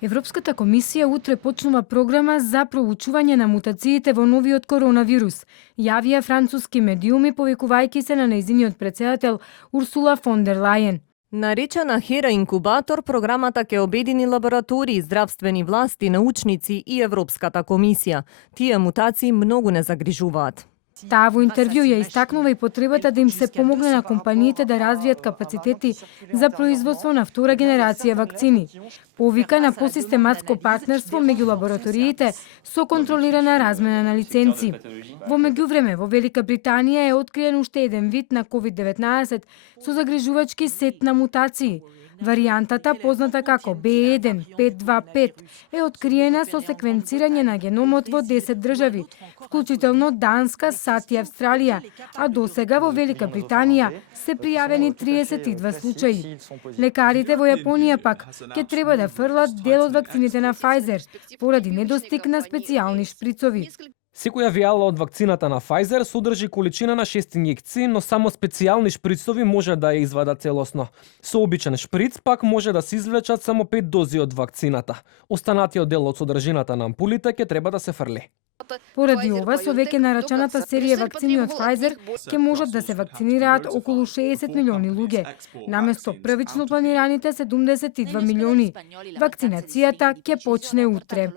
Европската комисија утре почнува програма за проучување на мутациите во новиот коронавирус, јавија француски медиуми повикувајќи се на нејзиниот претседател Урсула фон дер Лајен. Наречена Хера инкубатор, програмата ќе обедини лаборатории, здравствени власти, научници и Европската комисија. Тие мутации многу не загрижуваат. Таа во интервју ја истакнува и потребата да им се помогне на компаниите да развијат капацитети за производство на втора генерација вакцини. Повика на посистематско партнерство меѓу лабораториите со контролирана размена на лиценци. Во меѓувреме, во Велика Британија е откриен уште еден вид на COVID-19 со загрижувачки сет на мутации. Варијантата, позната како B1525, е откриена со секвенцирање на геномот во 10 држави, вклучително Данска, САД и Австралија, а досега во Велика Британија се пријавени 32 случаи. Лекарите во Јапонија пак ќе треба да фрлат дел од вакцините на Pfizer поради недостиг на специјални шприцови. Секоја вијала од вакцината на Pfizer содржи количина на 6 инјекции, но само специјални шприцови може да ја извадат целосно. Со обичен шприц пак може да се извлечат само 5 дози од вакцината. Останатиот дел од содржината на ампулите ќе треба да се фрли. Поради ова, со веќе нарачаната серија вакцини од Pfizer ќе можат да се вакцинираат околу 60 милиони луѓе, наместо првично планираните 72 милиони. Вакцинацијата ќе почне утре.